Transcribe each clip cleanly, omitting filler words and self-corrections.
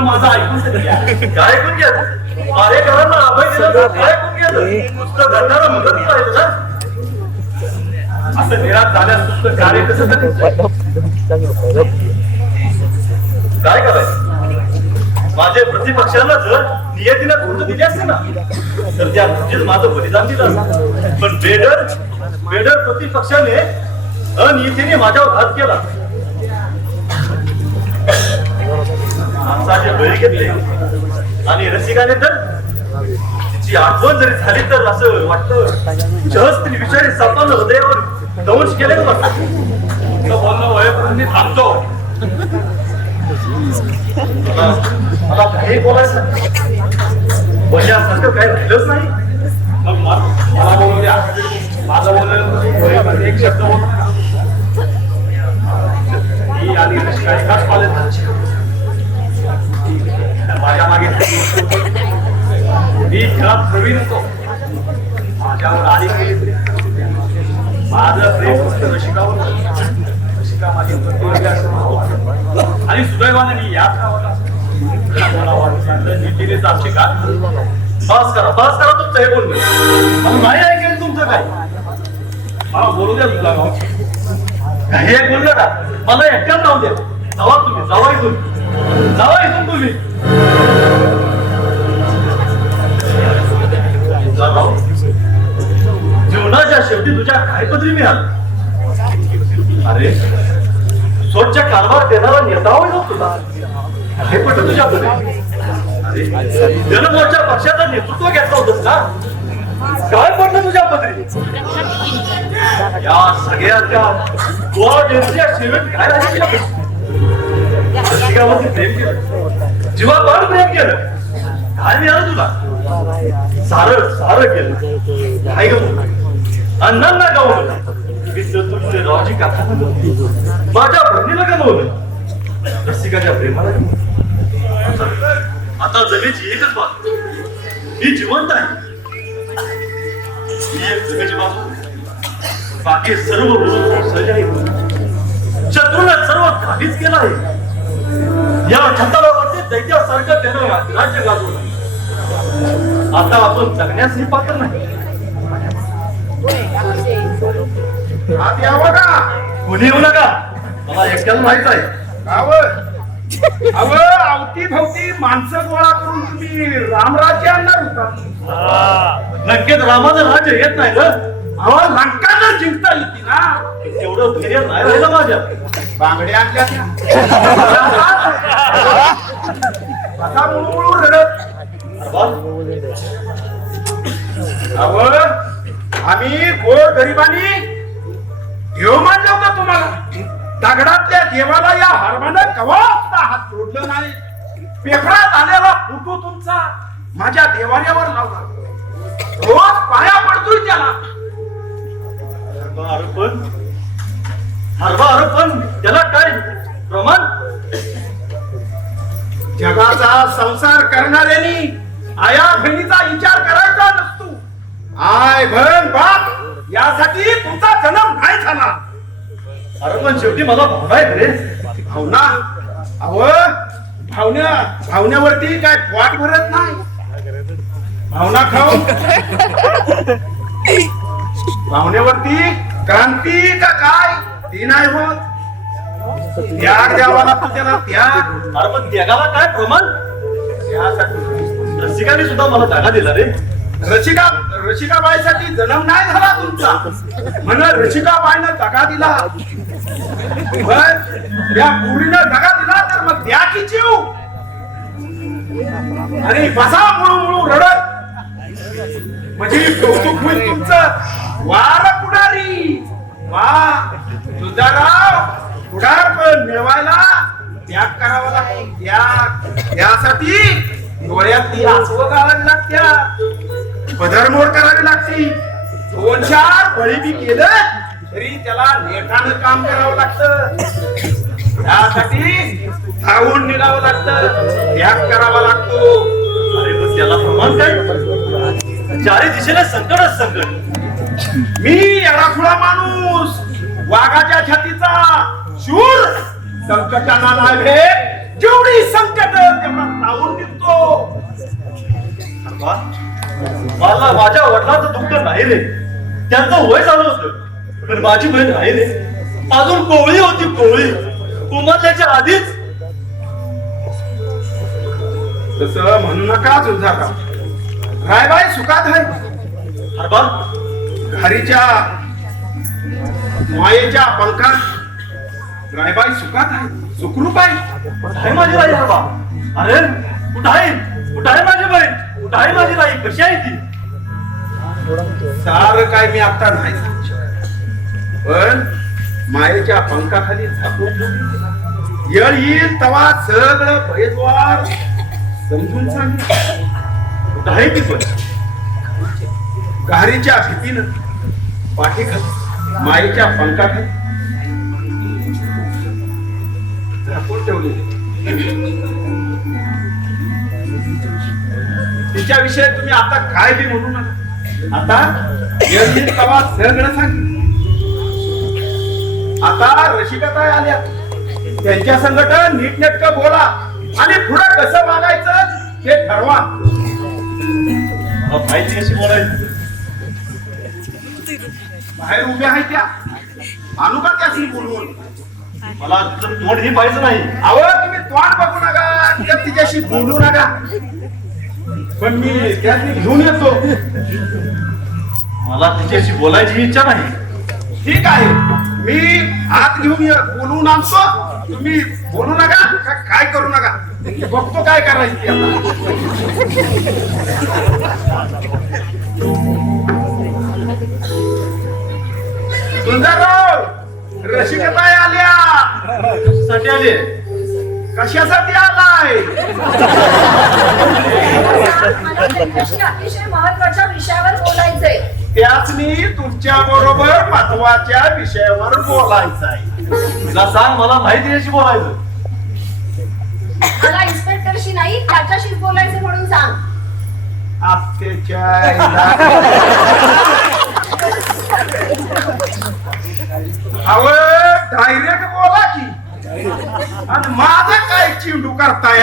माझा ऐकून काय ऐकून घ्या कार्यकरांना अभय दिलं काय ऐकून घ्यायचं नुसतं घडणारा मदत करायचं ना असं निराश झाल्यास नुसतं कार्य कसं काय करायचं माझे प्रतिपक्षाला जर नियतीला धोरण दिली असते ना तर त्या म्हणजे माझं बलिदान दिलं असतं पण बेडर प्रतिपक्षाने अनियतीने माझ्यावर घात केला आमचा जे बळी घेतले आणि रसिकाने तर तिची आठवण जरी झाली तर असं वाटतं सहज तरी विचारी सापानं हृदयावर दंश केले बोलणं वयपर्यंत मी थांबतो मला काही बोलायचं बोलण्यासारखं काही राहिलंच नाही मग मला बोलू द्या माझं बोलणं एक शब्द बोल ही आणि एकाच कॉलेज माझ्या मागे मी खेळात प्रवीण होतो माझ्यावर आली गेली माझं प्रेम फक्त रसिकावर रसिका माझी आणि सुदैवाने मी याच गावाला बस करा तुमचं हे बोलणं मला नाही ऐकेल तुमचं काय मला बोलू द्या तुला हे बोललं का मला एकट्यात जाऊ द्या जावा इथून तुम्ही जीवनाच्या शेवटी तुझ्या काय पदरी मिळाल अरे स्वच्छ कारभार देणारा नेता होईल तुला हे पटलं तुझ्याकडे जनमोर्चा पक्षाचं नेतृत्व घेतलं होतंस ना काय पडलं तुझ्या पदरी या सगळ्याच्या सेवेत काय राहिलं प्रेम केलं जीवापाड प्रेम केलं काय मिळालं तुला सारं केलं काय गमवलं अण्णांना गमवलं रावजी काका माझ्या बहिणीला गमवलं रसिकाच्या प्रेमाला आता जगाची एकच बाजू मी जिवंत आहे ही एक जगाची बाजू बाकी सर्व शत्रूला सर्व काबीज केला आहे या छतावरती दैत्यासारखं त्यानं राज्य गाजवलं आता आपण जगण्यासही पात्र नाही आत यावं का कोणी येऊ नका मला एकट्याला माहित आहे आवती भवती माणसं गोळा करून तुम्ही रामराज्य आणणार होता नक्कीच रामाचं राज्य येत नाही ग लंका जिंकता येते ना तेवढं धैर्य नाही राहिलं माझ्या बांगड्या आणल्या आता मुळमुळू रडत आम्ही गोर गरिबांनी देव मानलं होतं तुम्हाला दगडातल्या देवाला या हरमानं कवा हात जोडलं नाही पेपरात आलेला फोटो तुमचा माझ्या देवाऱ्यावर लावला रोज पाया पडतोय त्याला अर्पण त्याला काय प्रमाण जगाचा संसार करणाऱ्यांनी आया बहिणीचा विचार करायचा नसतो आय बहन बाप यासाठी तुमचा जन्म नाही झाला अरे पण शेवटी मला भावना आहे रे भावना भावण्यावरती काय वाट भरत नाही भावना खाऊ भावनेवरती क्रांती का काय ती नाही होत त्याग द्यावा लागतो त्याला त्याग अरे पण त्यागाला काय प्रमाण यासाठी रसिकाने सुद्धा मला जागा दिला रे रसिकाबाईसाठी जन्म नाही झाला तुमचा म्हणून रसिकाबाईनं जागा दिला त्या पुरीनं जागा दिला तर मग द्या की जीव आणि बसा मुळू रडत म्हणजे कौतुक होईल तुमचं वार पुढारी वा तुझाराव पुढारपण मिळवायला त्याग करावा लागतो त्याग यासाठी डोळ्यातली आसवं घालावी लागत्या पदरमोड करावी लागते 2-4 बळी बी केलं तरी त्याला नेटानं काम करावं लागतं त्यासाठी धावून निघावं लागतं त्याग करावा लागतो मग काय चारी दिशेने संकटच संकट. मी येडाखुळा माणूस, वाघाच्या छातीचा शूर, संकटाला लाभे जेवढी संकट तेवढा लावून निघतो. मला माझ्या वडिलांचं दुःख नाही रे, त्यांचं वय झालं होतं, पण माझी बहीण नाही रे, अजून कोवळी होती, कोवळी उमरल्याच्या आधीच. तसं म्हणू नका झुंजाका, रायबाई सुखात आहे. हरबा घरीच्या मायेच्या पंखात रायबाई सुखात आहे, सुखरूप आहे. कुठं आहे माझी राई हरबा? अरे कुठं आहे, कुठं आहे माझी बहीण, कुठं आहे माझी राई, कशी आहे ती? सारं काय मी आता नाही सांगू शकत, पण मायेच्या पंखाखाली झाकून येळ येईल तेव्हा सगळं भयद्वार समजून सांग. कुठं आहे ती पण? घारीच्या भीतीनं पाठीखाली मायेच्या पंखाखाली झाकून ठेवले. तिच्याविषयी तुम्ही आता काय बी म्हणू नका. आता येळ येईल तेव्हा सगळं सांग. आता रसिकता आल्या, त्यांच्या संगत नीटनेटकं बोला आणि पुढे कसं वागायचं हे ठरवा. मला माहिती कशी बोलायची. बाहेर उभ्या आहेत त्या, आणू का त्याशी बोलवून? मला तुझं तोंड ही पाहिजे नाही. अहो तुम्ही तोंड बघू नका किंवा तिच्याशी बोलू नका, पण मी त्याची घेऊन येतो. मला तिच्याशी बोलायची इच्छा नाही. ठीक आहे, मी हात घेऊन बोलवून आणतो. तुम्ही बोलू नका, काय करू नका, बघतो काय करायचं ते आता. सुंदरराव, रसिकताई आल्या. कशासाठी आले? कशासाठी आलाय? अतिशय महत्वाच्या विषयावर बोलायचंय. त्याच मी तुमच्या बरोबर महत्वाच्या विषयावर बोलायचं आहे. तुला सांग, मला माहिती कशी बोलायचं. मला इन्स्पेक्टरशी नाही त्याच्याशीच बोलायचं म्हणून सांग. आत्याच्या अव डायरेक्ट बोला की, आणि माझा काय चिंडू करताय?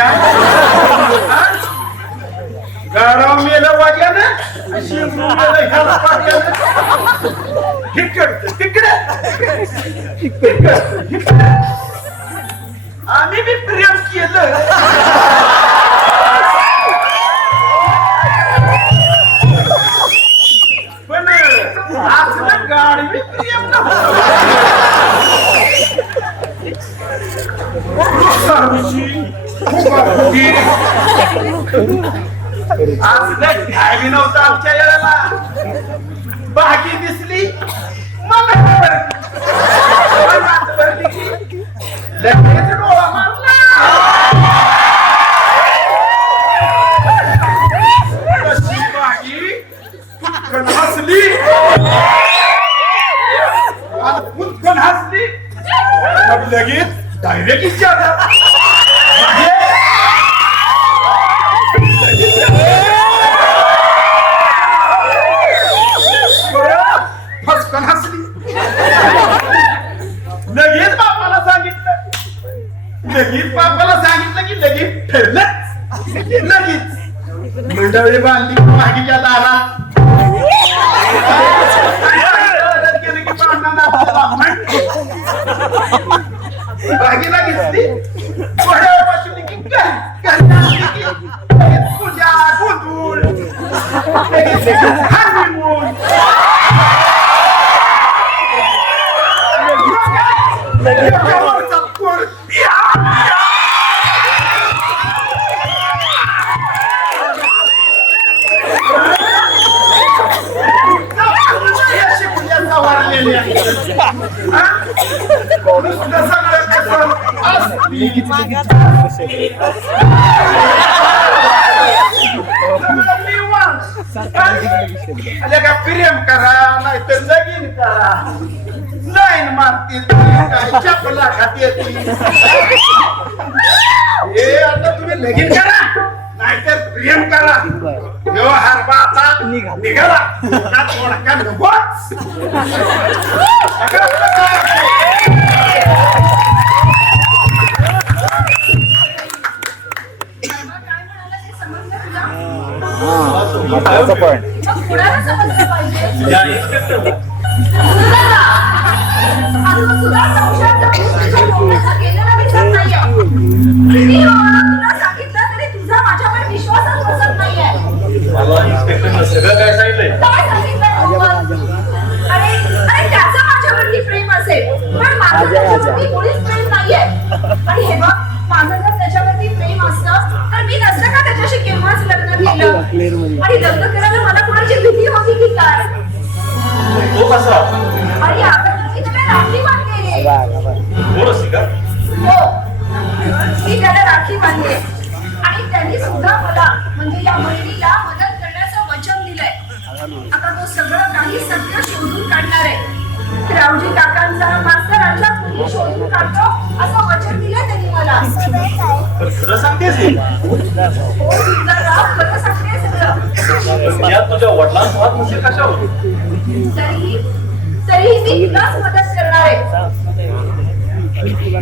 गाडा मेलं वाज्यानं, शिंदू मेलं ह्याला पाट्यानं. इकडचं तिकडे, इकडचं इकडे. आम्ही बी प्रेम केलं, पण असलं गाडी बी प्रेम नव्हतं. असलं घ्यावी नव्हतं आमच्या याला. बाकी दिसली मला लगेच डोळा मारला. कशी बागी फुटकन हसली, फुटकन हसली, लगेच डायरेक्ट विचारलं. फसकन हसली, लगेच बापाला सांगितलं, लगेच बापाला सांगितलं की लगेच ठरलं. लगेच मंडळी बांधली मागीच्या दारात. गेलं की बागीला घेतली, घोड्यावर की पूजा गोंधळ, प्रेम करा नाही तर लगीन करा. लाईन मारतील काय चपला खाती. हे आता तुम्ही लगीन करा नाहीतर प्रेम करा. यो हरबा आता निघाला आता थोडक्यात नकोच. काय म्हणाला ते समजलं तुला? पण मग कुणाला समजलं पाहिजे? या इन्स्पेक्टर अजून सुद्धा संशयाचं भूत तुझ्या डोक्यात गेलेलं दिसत नाहीये. किती वेळा तुला सांगितलं तरी तुझा माझ्यावर विश्वासच बसत नाहीये. मला इन्स्पेक्टरनं सगळं काय सांगितलंय. काय सांगितलं तू मग? अरे अरे त्याचं माझ्यावरती प्रेम असेल पण माझं त्याच्यावरती मुळीच प्रेम नाहीये. आणि हे बघ माझं जर त्याच्यावरती प्रेम असतं तर मी नसतं का त्याच्याशी केव्हाच लग्न केलं. आणि लग्न करायला मला कुणाची भीती होती की काय? तो कसा अरे आता तुम्ही त्याला राखी बांधलेली. कोण असते का? हो मी त्याला राखी बांधली आणि त्यांनी सुद्धा मला म्हणजे या बहिणीला मदत करण्याचं वचन दिलंय. आता तो सगळं काही सत्य शोधून काढणार आहे. रावजी काकांचा मास्तरांचा मुली शोधून काढतो असं वचन दिलंय त्यांनी मला. पण खरं सांगतेस की? हो सुंदरराव खरं सांगते सगळं. पण यात तुझ्या वडिलांचा हात नसेल कशावर? तरीही मी तुलाच मदत करणार आहे.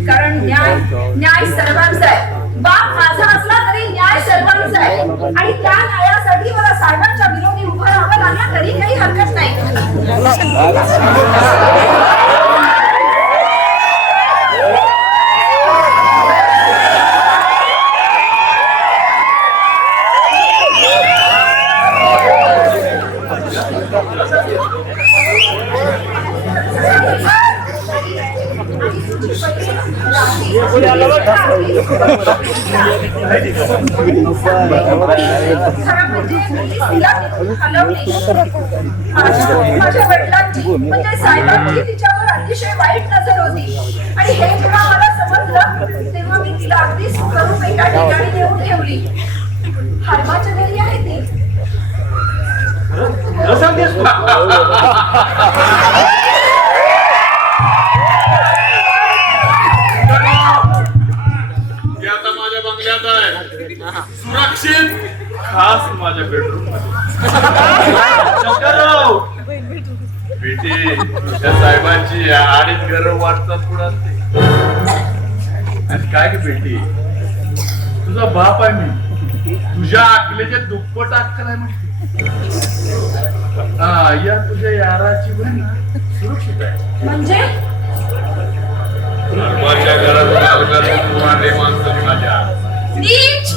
कारण न्याय सर्वांचा आहे. बाप माझा असला तरी न्याय सर्वांचा आहे आणि त्या न्यायासाठी मला साहेबांच्या विरोधी उभं राहावं लागलं तरी काही हरकत नाही. माझ्या वडिलांची म्हणजे साहेबांची तिच्यावर अतिशय वाईट नजर होती आणि हे जेव्हा मला समजलं तेव्हा मी तिला अगदी सुखरूप एका ठिकाणी नेऊन ठेवली. हरबाच्या घरी आहे ती. खरं सांगतेस तू? ती आता माझ्या बंगल्यात आहे सुरक्षित खास माझ्या बेडरूम शंकरराव बेटी त्या साहेबांची अडीच घर वाटतात पुढे असते. आणि काय ग बेटी तुझा बाप आहे मी तुझ्या अकलेच्या दुप्पट अक्कल आहे म्हणते. हा या तुझ्या याराची बहीण सुरक्षित आहे. म्हणजे धर्माच्या घरात माणसाने माझ्या नीच.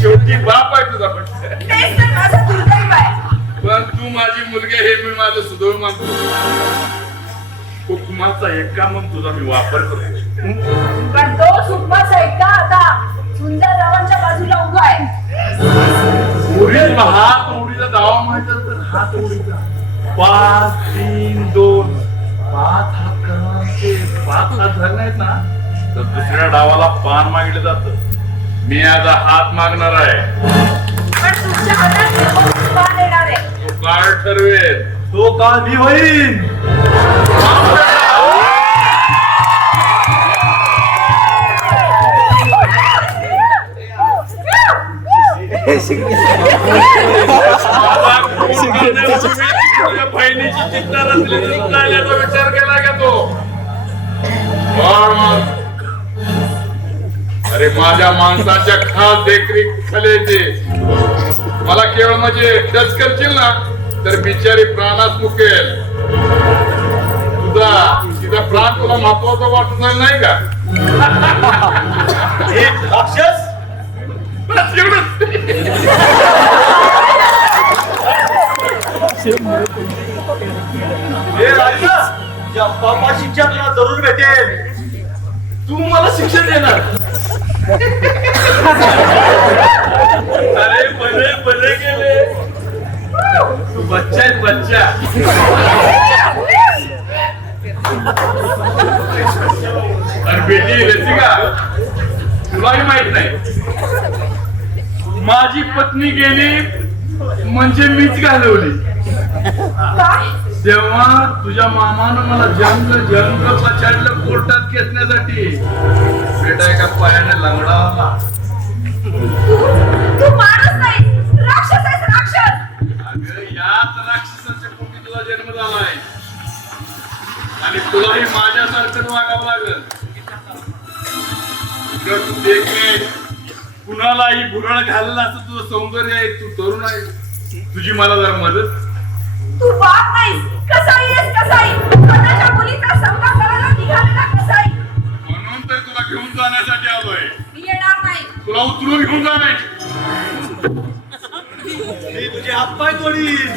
शेवटी बाप आहे तुझा पण तेच तर माझं दुर्दैव आहे. पण तू माझी मुलगी हे मी माझं सुदैव मानतो. हुकमाचा एका मग तुझा मी वापर करतो. पण तो सुखमाच आहे का आता सुंदररावांच्या बाजूला उभा आहे. उडीत हात उडीचा दावा माहिती तर हात उडीचा 5, 3, 2 5 हात करणार ते 5 हात झाले नाहीत ना तर दुसऱ्या डावाला पान मागितलं जातं. मी आज हात मागणार आहे. पण तुमच्या हातात पान येणार आहे. तो काय ठरवेल तो काळ मी होईन. बहिणीची चिंता रचलेली सुटायल्याचा विचार केला का तो? अरे माझ्या माणसाच्या खास देखरेख खाल्याचे मला केवळ म्हणजे टच करशील ना तर बिचारी प्राणास मुकेल. तिचा प्राण तुला महत्वाचा वाटत नाही का? हे राक्षस बस एवढंच. हे राजा या बापा शिक्षा तुला जरूर भेटेल. तू मला शिक्षण देणार. अरे बरे बरे गेले तू बच्चा आहे बच्चा. अरे बेटी रसिका तुलाही माहित नाही माझी पत्नी गेली म्हणजे मीच घालवली. तेव्हा तुझ्या मामानं मला जंग पछाडलं कोर्टात खेचण्यासाठी. बेटा एका पायाने लंगडा आला. तू माणूस नाही कुणालाही भुरळ घाललं असं तुझं सौंदर्य आहे. तू तरुण आहे, तुझी मला जरा मदत. तू बाप नाहीस, कसाई आहेस कसाई. स्वतःच्या मुलीचा संवाद करायला निघालेला कसाई. म्हणून तर तुला घेऊन जाण्यासाठी आलोय. मी येणार नाही. तुला उचलून घेऊन जाणार. मी तुझे हातपाय तोडीन.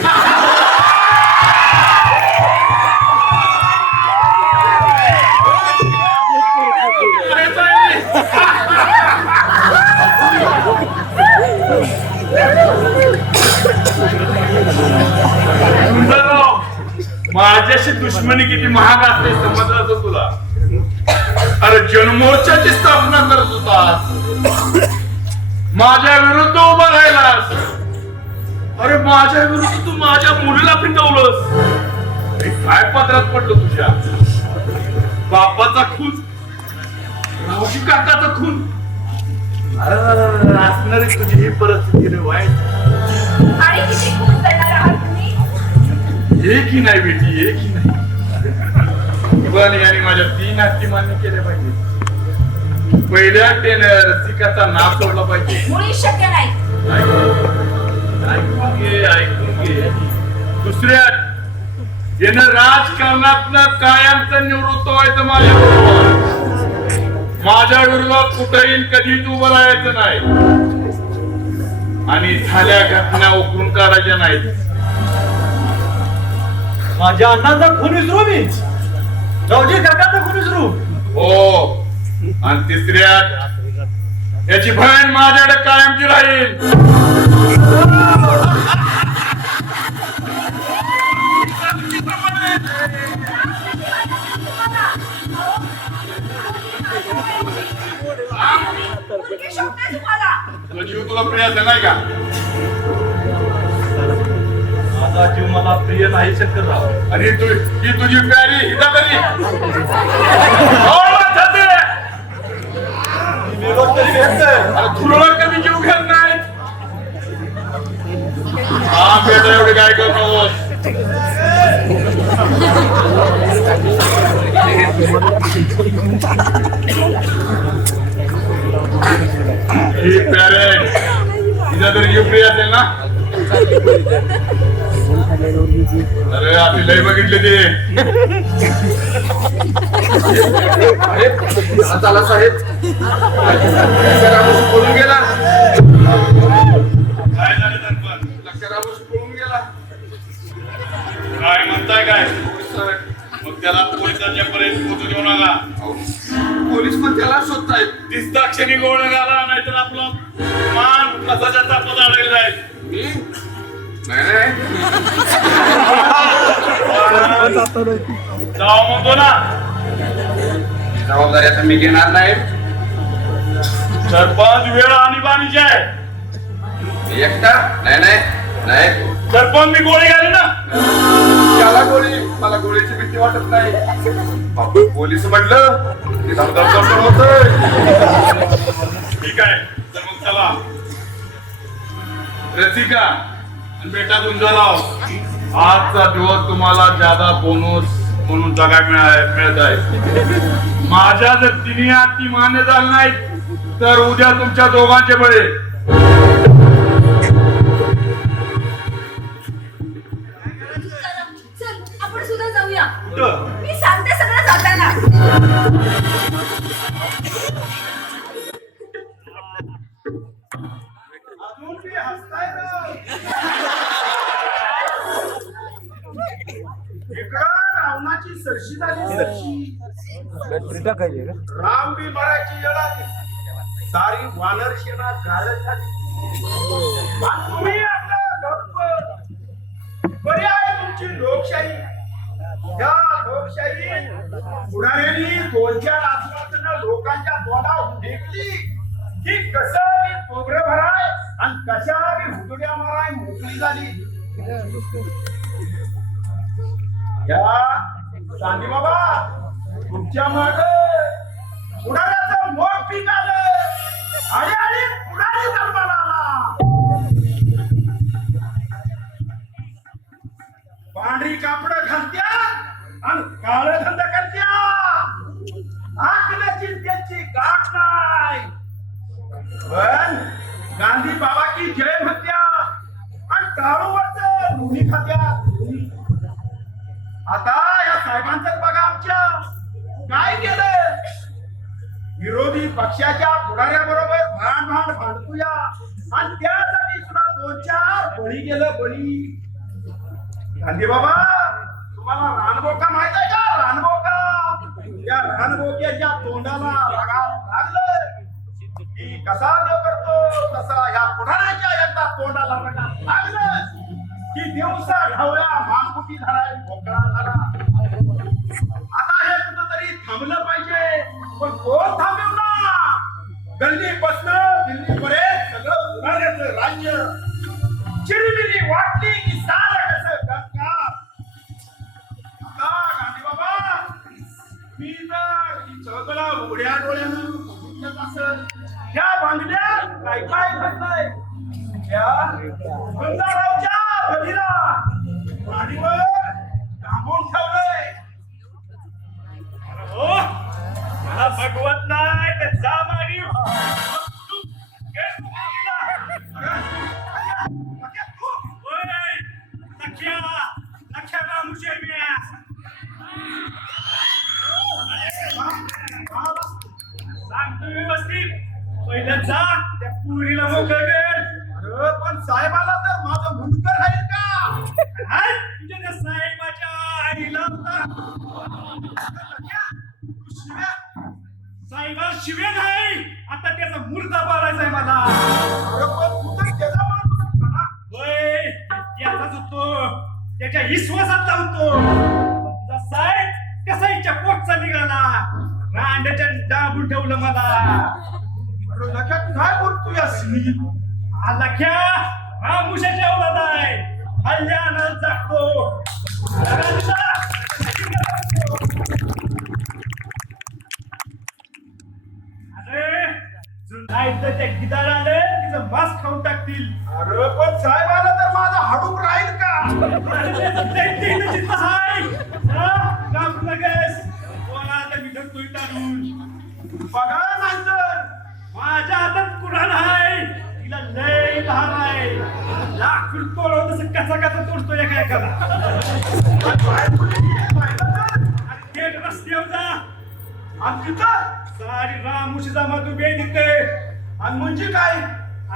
माझ्याशी दुश्मनी किती महाग असते समजलं असं तुला. अरे जनमोर्चाची स्थापना करत होता, माझ्या विरुद्ध उभा राहिलास. अरे माझ्या विरुद्ध तू माझ्या मुलीला पिंडवलंस. काय पत्रात पडलं तुझ्या बापाचा खून, रावशी काकाचा खून. असणारी तुझी ही परिस्थिती रे वाईट. आणि किती खून करणार आहात तुम्ही. एकही नाही बेटी, एकही नाही. पण याने माझ्या 3 हत्ती मान्य केल्या पाहिजे. पहिल्या टेनर रसिकाचा नाव सोडला पाहिजे. मुळी शक्य नाही. ऐकून घे. दुसऱ्या यानं राजकारणातनं कायमचं निवृत्त व्हायचं माझ्या विरोधात कुठेही कधीच उभं राहायचं नाही. आणि झाल्या घटना उकरून काढायच्या नाहीत. माझ्या अण्णाचा खून विसरू मी. रावजी काकाचा खून विसरू. हो. आणि तिसऱ्या याची बहीण माझ्याकडे कायमची राहील. तुझा जीव तुला प्रिय असेल नाही का. माझा जीव मला प्रिय नाही शंकरराव. आणि ही तुझी प्यारी हिता तरी तुला कमी जीव घेत नाही. हा बेटा एवढे काय करतो. ही प्यारे हिचा तरी जीव प्रिय असेल ना. अरे आपली लय बघितले ते. चला साहेब पळून गेला. काय झालं पण लक्षात पळून गेला. काय म्हणताय काय. मग त्याला पोलिसांच्या पर्यंत पोहोचू देऊ नका. पोलीस पण त्याला शोधतायत. दिसताक्षणी गोळ घाला, नाहीतर आपला मान कसाच्या तापात अडकला जाईल. नाही जाऊ म्हणतो ना. जबाबदारी आता मी घेणार नाही. सरपंच वेळ आणीबाणीची आहे. एकटा नाही नाही नाही. सरपंच मी गोळी घाली ना. त्याला गोळी, मला गोळीची भीती वाटत नाही. पोलीस म्हटलं की धमधम होतोय. ठीक आहे तर मग चला. रसिका आणि बेटा गुंजाराव, आजचा दिवस तुम्हाला ज्यादा बोनस म्हणून जगायला मिळत आहे. माझ्या जर तिन्ही हाती मान्य झालं नाही तर उद्या तुमच्या दोघांचे बळे. चल आपण सुद्धा जाऊया. कुठं? मी सांगते सगळं जाताना. अजून बी हसताय ना. इकडं रावणाची सरशी झाली सरशी. राम बी मराठी येळ आली. सारी वानर शेना गाळत झाली. आणि तुम्ही आपलं गप्प. बरी आहे तुमची लोकशाही. या लोकशाही पुढाऱ्यांनी 2-4 आसपासनं लोकांच्या तोंडावर ढेकली की कसं कोबरं भराय आणि कशा हुदड्या माराय मोकळी झाली. या चांदी बाबा तुमच्या माग पुढाऱ्याचं मोठ पीक आलं. आणि पुढारी जन्माला आला. पांढरी कापड घालत्या आणि काळ धंद करत्या. आकल्याची त्यांची गाठ नाही. पण गांधी बाबा की जय म्हणत्या आणि टाळूवरच लोणी खात्या. आता या साहेबांचं बघा आमच्या काय केलं. विरोधी पक्षाच्या पुढाऱ्याबरोबर भांड भांडतोया आणि त्यासाठी सुद्धा 2-4 बळी गेलं बळी. गांधी बाबा तुम्हाला रानबोका माहित आहे का? रानबोका. या रानबोक्याच्या तोंडाला लागलं की कसा देव करतो तसा या पुढाऱ्याच्या एकदा तोंडाला लागलं की दिवसा ढवळ्या मानकुटी धराय मोकळा झाला. आता हे कुठंतरी थांबलं पाहिजे. पण कोण थांबेल ना. गल्लीपासनं दिल्लीपर्यंत सगळं पुढाऱ्याचं राज्य. चिरमिरी वाटली की सारं कसं गंगार. आता गांधी बाबा मी तर ही चळकला उघड्या डोळ्यानं बघत असत. ह्या बांगड्यात काय घडलंय. त्या गंगारावच्या बलीला गाडीवर डांबून ठेवलंय. हो मला भगवत नाही तर जा मारी. सांगतो व्यवस्थित. पहिलं जा त्या पुरीला मोकळ कर. अरे पण साहेबाला तर माझं मुंडकर राहील का. तुझ्या त्या साहेबाच्या आईला साहेबा शिवे नाही. आता त्याचा मुर्दा पाडायचा आहे मला. अरे पण तू तर त्याचा माणूस होता ना. होय त्याचाच होतो. त्याच्या विश्वासातला होतो. पण तुझा साहेब कसाईच्या पोटचा निघाला. रांड्याच्या डाबून ठेवलं मला. अरे लक्षात काय बोलतोय असली. हा लख्या हा मुशाच्या अवलाद आहे. हल्ल्यानं जागतो. अरे जुनाईचं त्या गिदार आले तिचं मांस खाऊन टाकतील. अरे पण साहेबाला तर माझा हाडूक राहील का. अरे त्याचं दैत्य चित्त आहे. काम लगेच बोला आता मी धरतोय तारून. बघा नाही तर माझ्या हातात कुऱ्हाड आहे. तिला लय लहान आहे. लाकूड तोडव तसं कसा कसा तोडतो एका एकाला. आणि थेट रस्त्यावर जा. आणि तिथं सारी रामुशीचा मधू बे तिथे. आणि म्हणजे काय.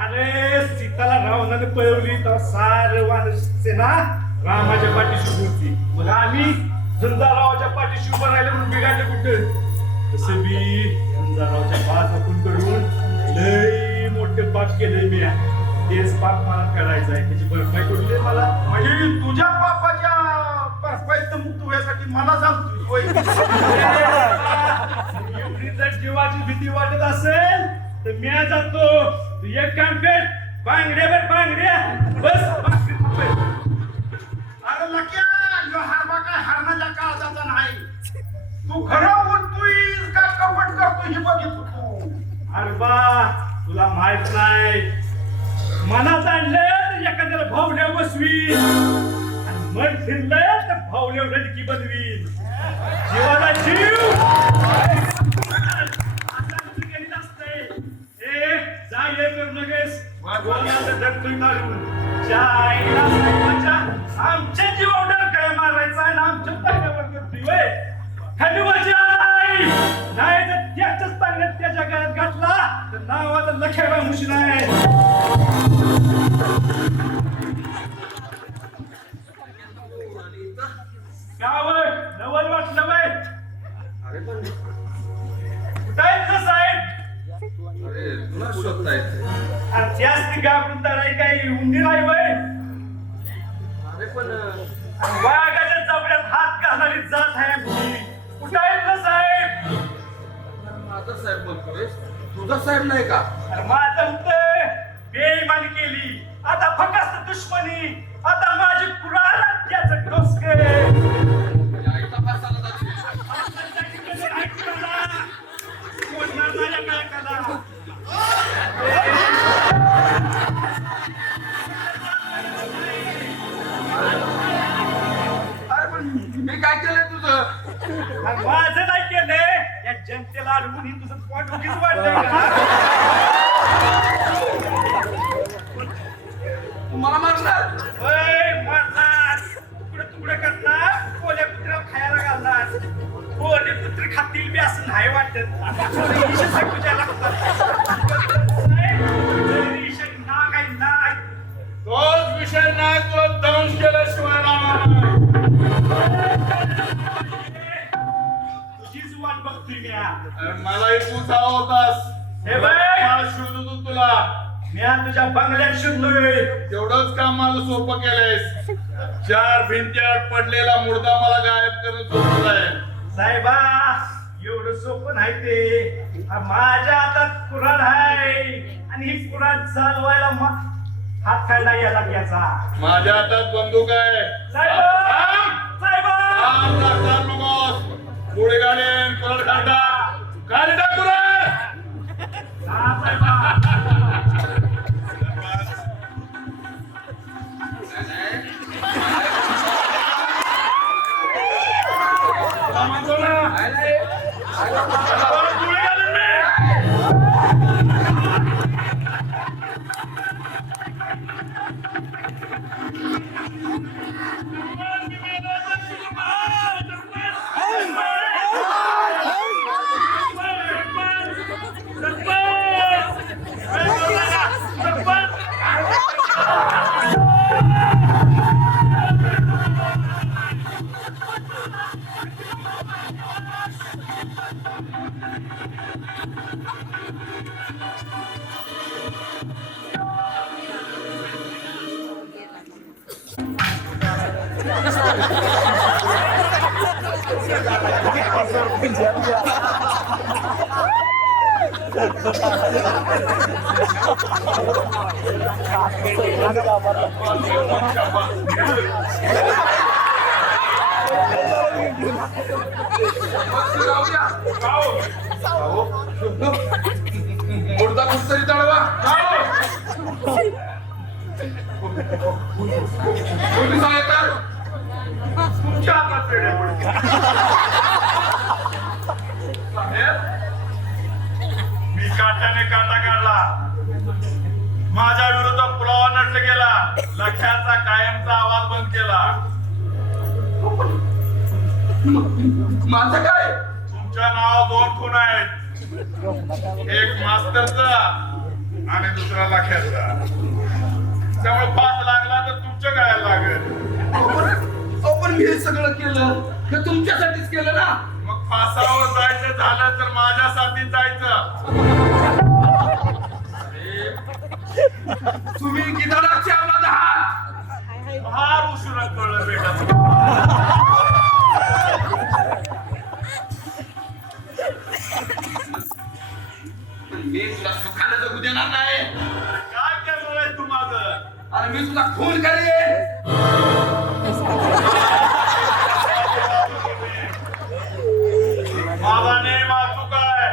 अरे सीताला रावणाने पळवली तेव्हा सारे वानर सेना रामाच्या पाठीशी होती. मग आम्ही झुंजारावाच्या पाठीशी उभं राहिले म्हणून बिघाडले कुठं. तसं मी झुंजारावाच्या पाच हुकून करून लय मोठे पाप केले मी. तेच पाप मला करायचं आहे. त्याची भरपाई करून दे मला. म्हणजे तुझ्या पापाच्या भरपाईत मुक्त होण्यासाठी मला सांगतोय. एवढी जर जीवाची भीती वाटत असेल तर मी जातो. तू एक काम कर. बांगड्यावर बांगड्या बस. अरे लक्या यो हारबा काय हारण्याच्या काळाचा नाही. तू खरं बोलतोय का कपट करतोय हे बघितलं तू. अरे बा तुला माहित नाही. मनात आणलं तर एखाद्याला भावल्या बसवी. आणि मन फिरलं तर भावल्या रडकी बनवी. जीवाला जीव असते. ए जा ये कर लगेच. आमच्या जीवावर काय मारायचा आहे ना आमच्या तांड्यावर करतोय. हनुमाची आई नाही तर त्याच्याच तांड्यात त्याच्या गळ्यात घातला तर नावाचा लखेबा मुशी नाही. गावं नवल वाटलं बाय. अरे पण कुठं साहेब. अरे तुला शोधतायत. जास्त घाबरून तर काही उंदीर आहे बाय. अरे पण वाघाच्या जबड्यात हात घालणारी जात आहे आमची. कुठं आहेत साहेब. माझा साहेब बोलतोय. तुझा साहेब नाही का. अरे माझं होतं बेईमानी केली. आता फक्त दुश्मनी. आता माझी कुराला त्याचं डोसके. आईचा फासाला जातो. कोणणार माझ्या काय करा. अरे पण मी काय केलंय तुझं. माझं नाही केलंय. या जनतेला अडवून ही तुझं पोट उगीच वाढलंय का. त्यावेळी तूच हवा होतास. हे बघ. मला शोधत होतो तुला. मी आज तुझ्या बंगल्यात शोधलोय. तेवढंच काम माझं सोपं केलंयस. 4 भिंतीवर पडलेला मुर्दा मला गायब करून सोपवलाय. साहेबा एवढं सोपं नाही ते. माझ्या हातात कुऱ्हाड आहे आणि ही कुऱ्हाड चालवायला हात काय नाही याला घ्यायचा. माझ्या हातात बंदूक आहे. साहेबा साहेबा थांब, रस्त्यावर नकोस. पुढे गाडीन परत काढा. गाडी टाक पुढे. हा, साहेबा. मुर्दा कुठतरी चढवा. पोलीस आहे का? तुमच्या हातात पेढे पडतील. मी काट्याने काटा काढला. माझ्या विरुद्ध पुरावा नष्ट केला. लक्ष्याचा कायमचा आवाज बंद केला. माझं काय? तुमच्या नाव 2 खून आहेत. एक मास्तरचा आणि दुसरा लक्ष्याचा. त्यामुळे फास लागला तर तुमच्या गळ्याला लागेल. पण मी हे सगळं केलं हे तुमच्यासाठीच केलं ना. मग फासावर जायचं झालं तर माझ्या साथीत जायचं. तुम्ही गिधाडाचे अवलाद आहात. फार उशिरा कळलं बेटा. मी तुला सुखाने जगू देणार नाही. काय करणार तू माझं? आणि मी तुला खून करेन. माझा नेम अचूक आहे.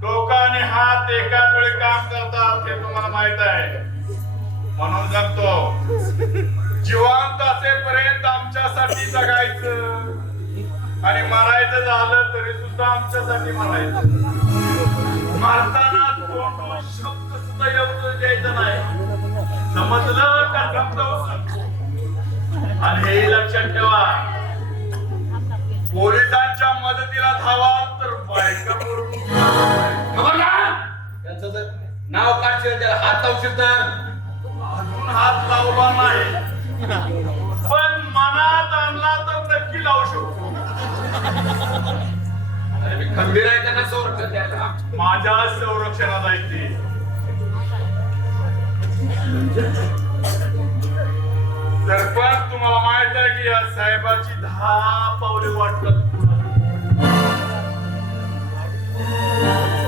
डोका आणि हात एकाच वेळी काम करतात हे तुम्हाला माहित आहे. म्हणून जगतो. जिवंत असेपर्यंत आमच्यासाठी जगायचं आणि मरायचं झालं तरी सुद्धा आमच्यासाठी मरायचं. मारताना तोंडून शब्द सुद्धा एवढं द्यायचं नाही. समजलं का समजवलं? आणि हे लक्षात ठेवा, पोलिसांच्या मदतीला धावाल तर बायका मरून खबरदार. त्यांचं जर नाव काढशील त्याला हात लावशील तर. अजून हात लावला नाही, पण मनात आणला तर नक्की लावू शकतो. अरे मी खंबीर आहे त्यांना संरक्षण द्यायला. माझ्या संरक्षणात आहे ते. सरपंच तुम्हाला माहित आहे की या साहेबाची 10 पावले वाटतात.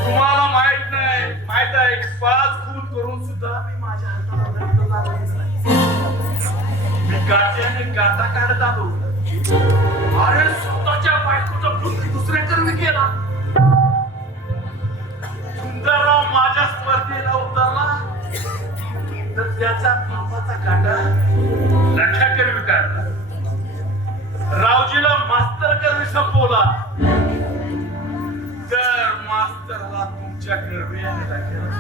तुम्हाला माहित नाही, माहित आहे की 5 खून करून सुद्धा मी माझ्या हाताला रक्त लागलेच नाही. मी काट्याने काटा काढत आलो. अरे स्वतःच्या बायकोचा मृत्यू दुसऱ्याकडे केला. सुंदरराव माझ्या स्पर्धेला उतरला तर त्याचा बापाचा काटा लक्ष्याकडे काढला. रावजीला मास्तर कडे संपवला तर मास्तरला तुमच्याकडे वेळेला केला.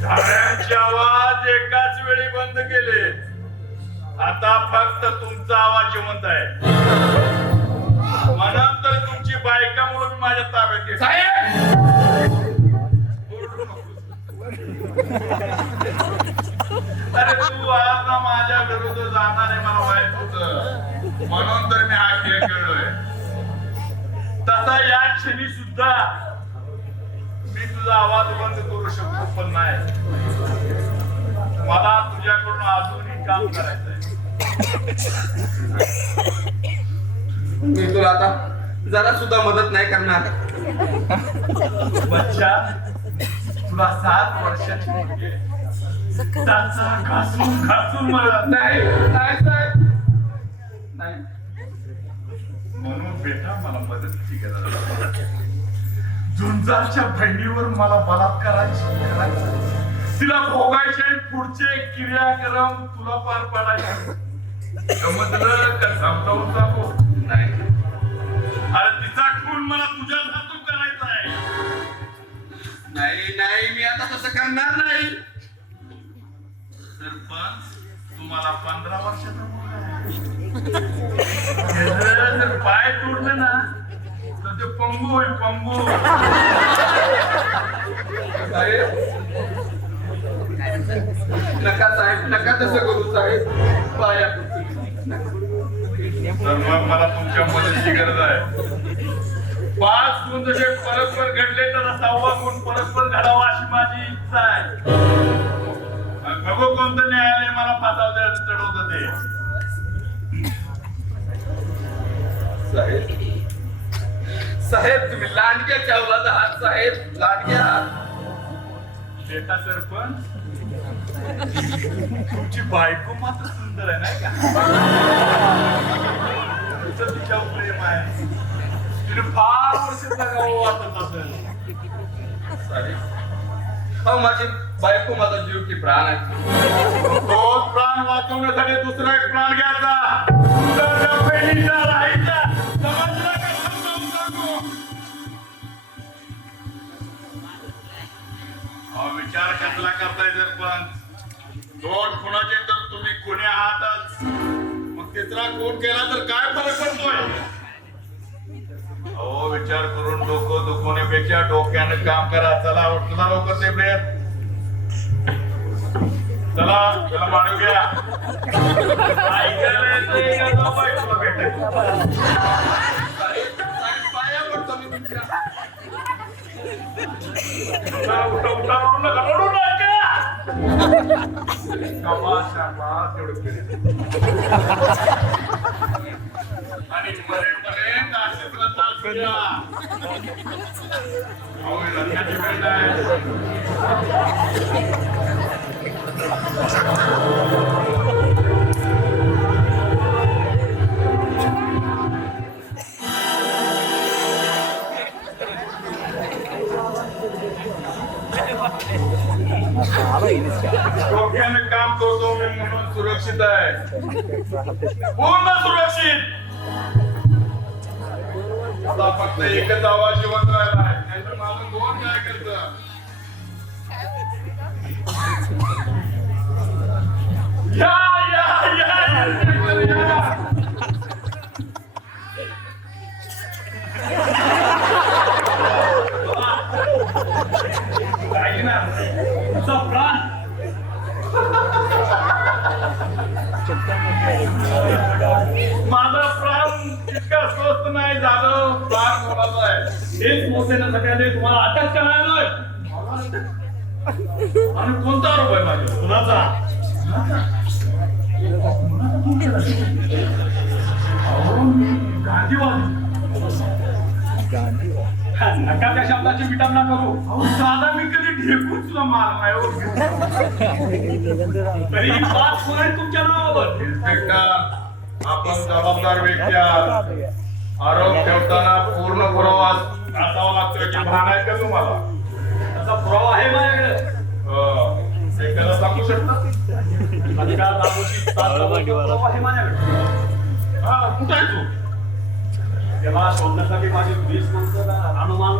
झाडांचे आवाज एकाच वेळी बंद केले. आता फक्त तुमचा आवाज जिवंत आहे. म्हणून तर तुमची बायका म्हणून माझ्या ताब्यात घेतली. साहेब अरे तू आज ना माझ्या विरुद्ध जाणार आहे मला माहित होतं. म्हणून तर मी हा खेळ खेळलोय. तसा या क्षणी सुद्धा मी तुझा आवाज बंद करू शकतो, पण नाही, मला तुझ्याकडून अजूनही काम करायचंय. मी तुला आता जरा सुद्धा मदत नाही करणार. बच्चा, तुला 7 वर्षाची मुलगी आहे. त्याचा घासून घासून मला नाही नाही साहेब नाही. म्हणून बेटा मला मदतीची गरज आहे. झुंजारच्या बहिणीवर मला बलात्काराची करायची, तिला भोगायचे, पुढचे क्रियाक्रम तुला पार पाडायचे. समजलं का? समजावून सांगू नाही. अरे तिचा खून मला तुझ्या हातून करायचा आहे. नाही नाही मी आता तसं करणार नाही. सरपंच, तुम्हाला 15 वर्षाचा मुलगा आहे. त्याचं जर पाय तोडलं ना तर ते पंगू होईल, पंगू. साहेब नका साहेब, नका तसं करू साहेब. पाया तर मग मला तुमच्या मदतीची गरज आहे. 5 गुण जसे परस्पर घडले तर 6वा गुण परस्पर घडावा अशी माझी इच्छा आहे. बघू कोणतं न्यायालय मला फासावं चढवतं ते. साहेब साहेब तुम्ही लांडग्याच्या औलाद आहात साहेब, लांडग्या आहात. बेटा सरपंच, तुमची बायको मात्र सुंदर आहे नाही का? तुझं तिच्यावर प्रेम आहे. तिने फार वर्ष जगावं वाटत असेल. साहेब हो माझी बायको माझा जीव की प्राण आहे. तोच प्राण वाचवण्यासाठी दुसरा एक प्राण घ्यायचा. तुझ्या बहिणीचा राहायचा. समजलं का? समजावून सांगू. अहो, विचार कसला करताय सरपंच? 2 खुनाचे तर तुम्ही खुनी आहातच, मग 3रा खून केला तर काय फरक पडतोय? अहो, विचार करून डोकं दुखवण्यापेक्षा डोक्यानं काम करा. चला उठला लवकर ते प्रेत. चला चला मानव घ्या. ऐकायला येतंय का बाबा? तुला भेटायचं. साहेब पाया पडतो मी तुमच्या. उठा उठा उठा, रडू नका, रडू नका. शाबास, शाबास, एवढं केलं. आणि मरेपर्यंत असेच रताळ द्या. अहो, हे लग्नाची वेळ आहे. डोक्याने काम करतो मी म्हणून सुरक्षित आहे, पूर्ण सुरक्षित. आता फक्त एकच आवाज जिवंत राहिला आहे, नाहीतर माझं कोण काय करत. या या या या. काही ना तुझा प्राण माझा प्राण इतका स्वस्त नाही झालं. प्राण कोणाचा आहे हेच मोठेण्यासाठी तुम्हाला अटक करायला. आणि कोणता आरोप आहे माझ्या? कुणाचा? गांधीवादी. नका त्या शब्दाची विटंबना करू. अहो, साधा मी कधी ढेकून सुद्धा मार नाही. तरी 5 खुन आहेत तुमच्या नावावर. इन्स्पेक्टर, आपण जबाबदार व्यक्ती आहात. आरोप ठेवताना पूर्ण पुरावा असावा लागतो याची भान आहे का तुम्हाला? तसा पुरावा आहे माझ्याकडे. एखादा सांगू शकता? अधिकार दाबूची पुरावा आहे माझ्याकडे. हा, कुठं आहे तू? तेव्हा शोधण्यासाठी माझी 20 माणसं अनुमान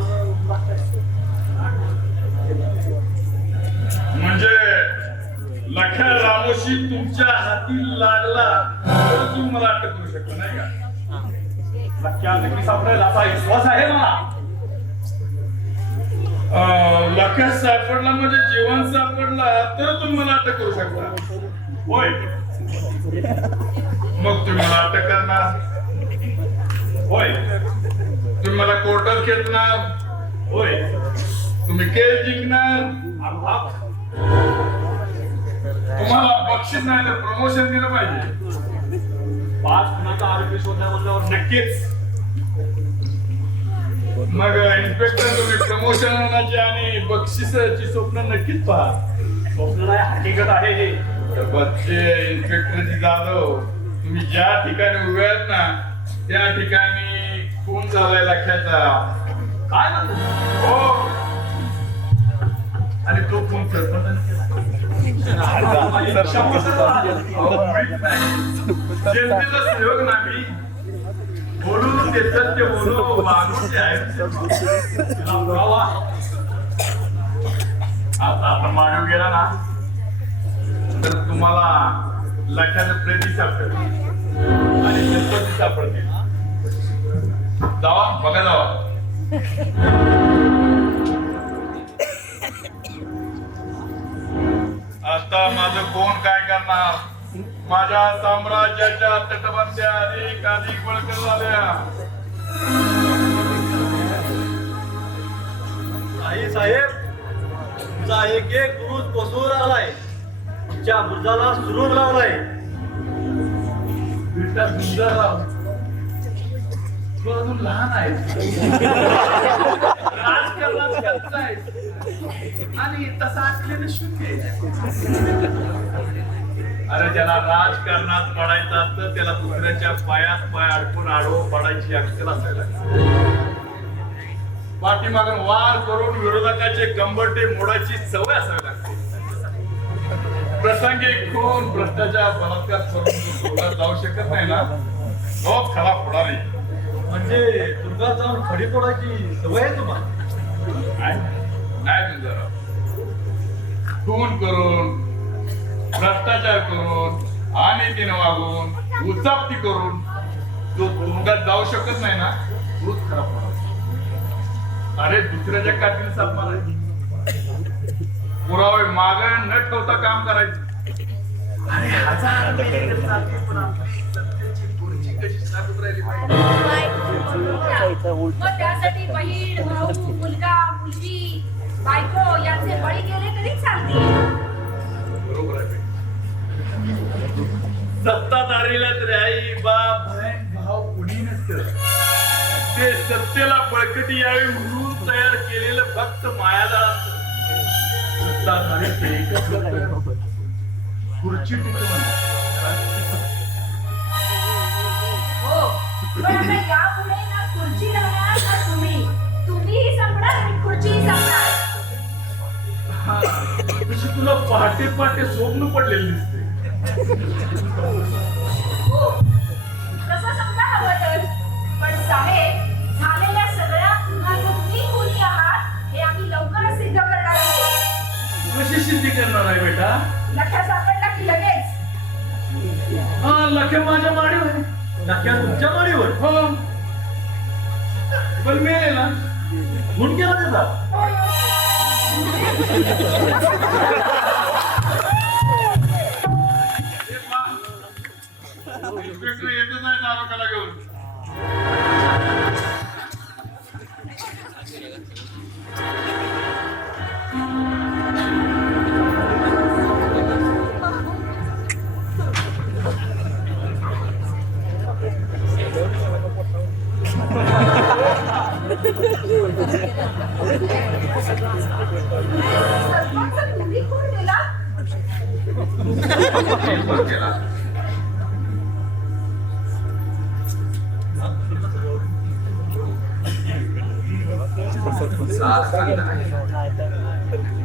म्हणजे लख्या रामोशी तुमच्या हाती लागला तर तुम्ही मला अटक करू शकता नाही का? लख्या नक्की सापडेल असा विश्वास आहे मला. लख्या सापडला म्हणजे जीवन सापडला तर तुम्ही मला अटक करू शकता. होय, मग तुम्ही मला अटक करणार? होय, तुम्ही मला कोर्टात खेचणार, होय तुम्ही केस जिंकणार, अर्थात तुम्हाला बक्षीस नाही तर प्रमोशन दिलं पाहिजे. 5 खुनाचा आरोपी शोधण्या म्हणल्यावर नक्कीच. मग इन्स्पेक्टर तुम्ही प्रमोशन होण्याची आणि बक्षिसाची स्वप्न नक्कीच पहा. स्वप्न नाही, हकीकत आहे हे. तर बच्चे इन्स्पेक्टरची जाधव, तुम्ही ज्या ठिकाणी उभे आहेत ना त्या ठिकाणी खून झालाय लक्षाचा. काय म्हणतो? हो, आणि तो खून सरपंचाने केला. जनतेचा सहयोग नाही, बोलून ते सत्य बोलू, वागून ते आहे. आता आपण मानव गेला ना तर तुम्हाला लक्षात प्रेती सापडेल आणि संपत्ती सापडतील. जावा, बघा जावा. आता माझं कोण काय करणार? माझ्या साम्राज्याच्या तटबंद्या अधिक बळकट झाल्या. साहेब, तुमचा एक क्रूज कोसळून आलाय, तुमच्या बुर्जाला सुरूंग लावलाय. बिट्टा सुंदरराव, तू अजून लहान आहेस, राजकारणात करतायस आणि तसा असलेलं शून्य आहे. अरे ज्याला राजकारणात पडायचं असतं त्याला दुसऱ्याच्या पायात पाय अडकून आडवं पडायची अक्कल असायला लागते. पाठीमागून वार करून विरोधकाचे कंबरटे मोडायची सवय असावी लागते. प्रसंगी खून, भ्रष्टाचार, बलात्कार करून तोंडात जाऊ शकत नाही ना, तोच खरा पुढारी. म्हणजे दुर्गात जाऊन खडी पडायची सवय आहे तुम्हाला? नाही तुझं खून करून, भ्रष्टाचार करून, अनितीने वागून, उचापती करून जो तुरुंगात जाऊ शकत नाही ना, तोच खरा पुढारी. अरे दुसऱ्याच्या काठीने साप मारायची, पुरावे मागे न ठेवता काम करायचं. अरे हजार पण आपली सत्तेची खुर्ची कशी साबूत राहिली पाहिजे. मग त्यासाठी बहीण, भाऊ, मुलगा, मुलगी, बायको यांचे बळी गेले तरी चालतील. बरोबर आहे. सत्ताधारीला तरी आई, बाप, बहीण, भाऊ कुणी नसतं. ते सत्तेला बळकटी यावी म्हणून तयार केलेलं फक्त मायाजाळ असतं. सत्ताधारी ते एकच करतं, खुर्ची टिकवणं. हो, पण आता यापुढे ना खुर्ची राहणार ना तुम्हीही संपणार आणि खुर्चीही संपणार. तशी तुला पहाटे पहाटे स्वप्न पडलेली दिसते. हो, तसं समजा हवं तर. पण साहेब, झालेल्या सगळ्या गुन्ह्यात तुम्ही कोणी आहात हे आम्ही लवकरच सिद्ध करणार आहोत. कशी सिद्धी करणार आहे बेटा? लख्या सापडला की लगेच. हा, लखे माझ्या माडीवर आहे. नक्या तुमच्या माडीवर? हो, पण मिळेल ना. खून केला त्याचा? इन्स्पेक्टर येतच नाही आरोपाला घेऊन. सरपंच, तुम्ही कोण दिला?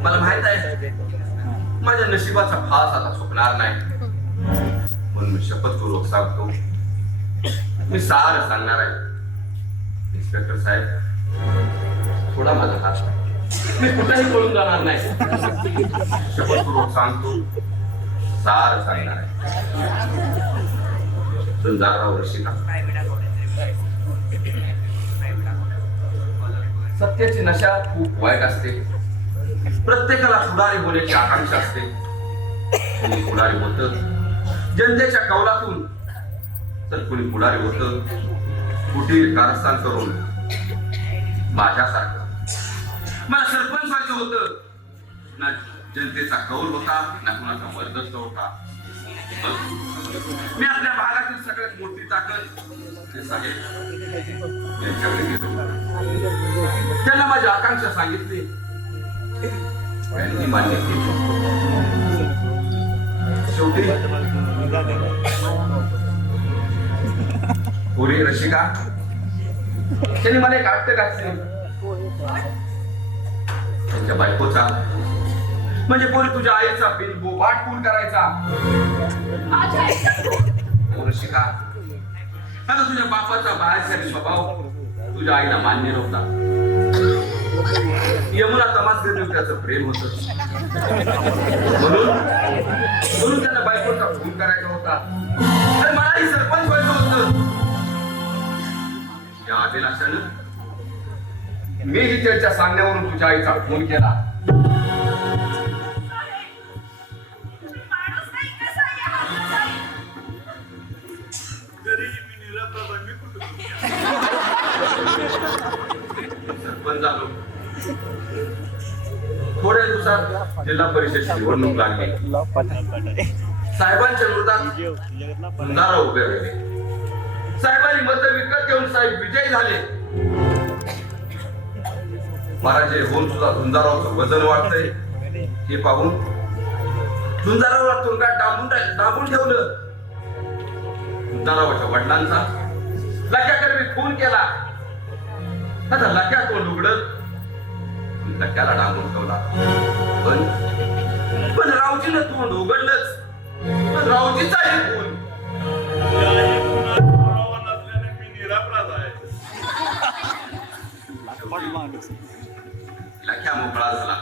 मला माहित आहे माझ्या नशिबाचा फास आता चुकणार नाही, म्हणून मी शपथपूर्वक सांगतो, मी सारं सांगणार आहे. इन्स्पेक्टर साहेब, थोडा माझा हात, मी कुठेही पळून जाणार नाही. शपथपूर्वक सांगतो, सारं सांगणार आहे. सुंदरराव ऋषिका, सत्याची नशा खूप वाईट असते. प्रत्येकाला पुढारी होण्याची आकांक्षा असते. कोणी पुढारी होत जनतेच्या कौलातून, तर कोणी पुढारी होत कुटीर कारस्थान करून माझ्यासारखं मला सरपंच व्हायचं होतं. ना जनतेचा कौल होता, ना कुणाचा मर्दस्त होता. मी आपल्या भागातील सगळ्यात मोठी ताकद ते साहेब यांच्याकडे गेलो. त्यांना माझी आकांक्षा सांगितली, त्यांनी मान्य केली. शेवटी पोरी रसिका त्यांनी मला एक आट्ट घातली. त्यांच्या बायकोचा म्हणजे पोरी तुझ्या आईचा बिनबोबाट खून करायचा. माझ्या आईचा रसिका आता तुझ्या बापाचा बाहेरचा स्वभाव तुझ्या आईला मान्य नव्हता. यमुना तमासगीर त्याचं प्रेम होत, म्हणून त्यांना बायकोचा खून करायचा होता. आणि मलाही सरपंच व्हायचं होतं. या अभिलाषानं मीही त्यांच्या सांगण्यावरून तुझ्या आईचा खून केला. माणूस नाही कसा आहे हा कसाई? तरीही मी निरपराध आहे. मी कुठं सरपंच झालो. थोड्या दिवसात जिल्हा परिषद निवडणूक लागली. साहेबांच्या विरोधात भंडारा उभे राहिले. साहेबांनी मत विकत घेऊन साहेब विजयी झाले. पराजय होऊन सुद्धा झुंजारावचं वजन वाढतंय हे पाहून झुंजारावर तुरुंगात डांबून ठेवलं. झुंजारावाच्या वडिलांचा लक्याकडे खून केला. आता लक्या तोंड उघडत लक्याला डांबून ठेवला. पण रावजीनं तोंड उघडलंच. पण रावजीचाही खून. याही गुन्ह्यात पुरावा नसल्याने मी निरपराध आहे. लक्या मोकळा झाला.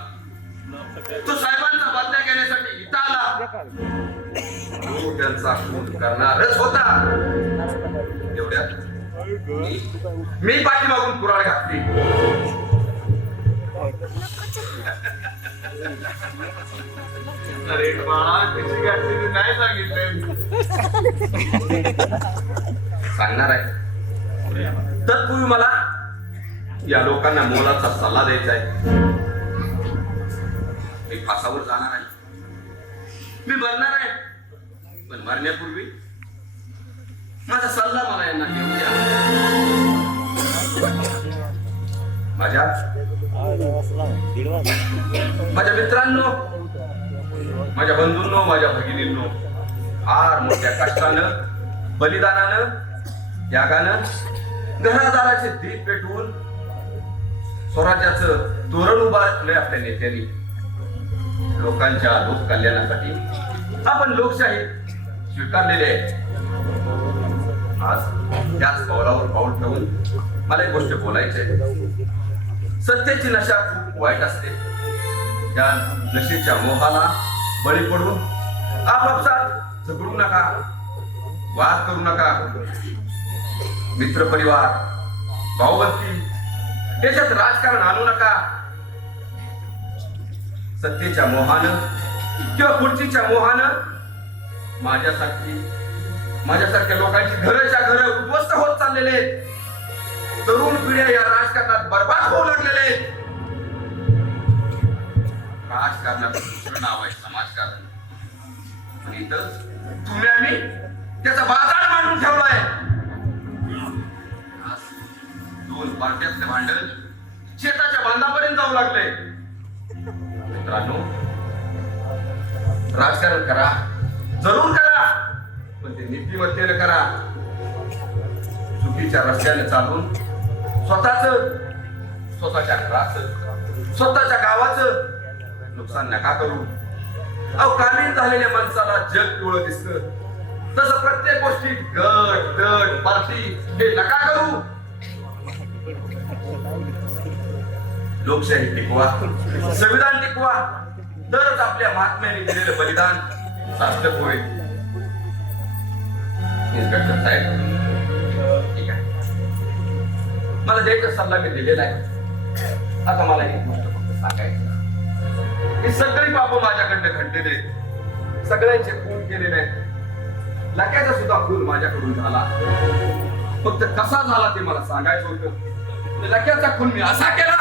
तो साहेबांचा बदला घेण्यासाठी इथं आला. तो त्यांचा खून करणारच होता. एवढ्यात मी पाठीमागून कुऱ्हाड घातली. अरे बाळा, कशी घातली नाही सांगितलं. सांगणार आहे. तत्पूर्वी मला या लोकांना मोलाचा सल्ला द्यायचा आहे. मी फासावर जाणार आहे. मी मरणार आहे. पण मरण्यापूर्वी माझा सल्ला मला यांना घेऊन द्या. माझ्या मित्रांनो, माझ्या बंधूंनो, माझ्या भगिनींनो, फार मोठ्या कष्टानं, बलिदानानं, त्यागानं घरादाराचे दीप पेटवून स्वराज्याचं तोरण उभारलंय आपल्या नेत्यांनी. लोकांच्या लोक कल्याणासाठी आपण लोकशाही स्वीकारलेली आहे. आज त्याच पावलावर पाऊल ठेवून मला एक गोष्ट बोलायची आहे. सत्तेची नशा खूप वाईट असते. त्या नशेच्या मोहाला बळी पडून आपापसात झगडू नका, वाद करू नका. मित्रपरिवार, भाऊबंदी याच्यात राजकारण आणू नका. सत्तेच्या मोहानं किंवा खुर्चीच्या मोहानं माझ्यासारख्या लोकांची घरच्या घर उद्ध्वस्त होत चाललेले आहेत. तरुण पिढ्या या राजकारणात बर्बाद होऊ लागलेले आहेत. राजकारणाचं दुसरं नाव आहे समाजकारण. आणि इथं तुम्ही आम्ही त्याचा बाजार मांडून ठेवलाय. दोन पार्ट्यातले भांडण शेताच्या बांधापर्यंत जाऊ लागले. मित्रांनो, राजकारण करा, जरूर करा, पण ते नीतिमत्तेने करा. चुकीच्या रस्त्याने चालून स्वतःच्या घराचं, स्वतःच्या गावाचं नुकसान नका करू. अहो, कामीन झालेल्या माणसाला जग पिवळं दिसतं, तसं प्रत्येक गोष्टीत गट गट पार्टी हे नका करू. लोकशाही टिकवा, संविधान टिकवा, तरच आपल्या महात्म्याने दिलेलं बलिदान सार्थक होईल. इन्स्पेक्टर साहेब, ठीक आहे, मला द्यायचा सल्ला मी दिलेला आहे. आता मला एक गोष्ट फक्त सांगायची. ही सगळी पाप माझ्याकडनं घडलेले, सगळ्यांचे खून केलेले आहेत. लक्याचा सुद्धा खून माझ्याकडून झाला. फक्त कसा झाला ते मला सांगायचं होतं. लक्याचा खून मी असा केला.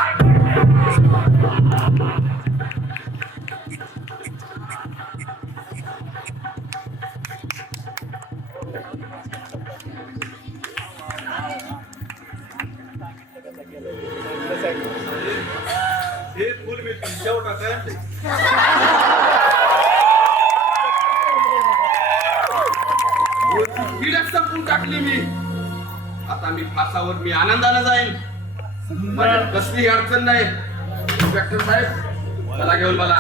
हे फुल मी तुमच्यावर टाकायचं. किडक संपून टाकली मी. आता मी फासावर मी आनंदाने जाईन. माझ्यात कसलीही अडचण नाही. डॉक्टर साहेब मला घेऊन मला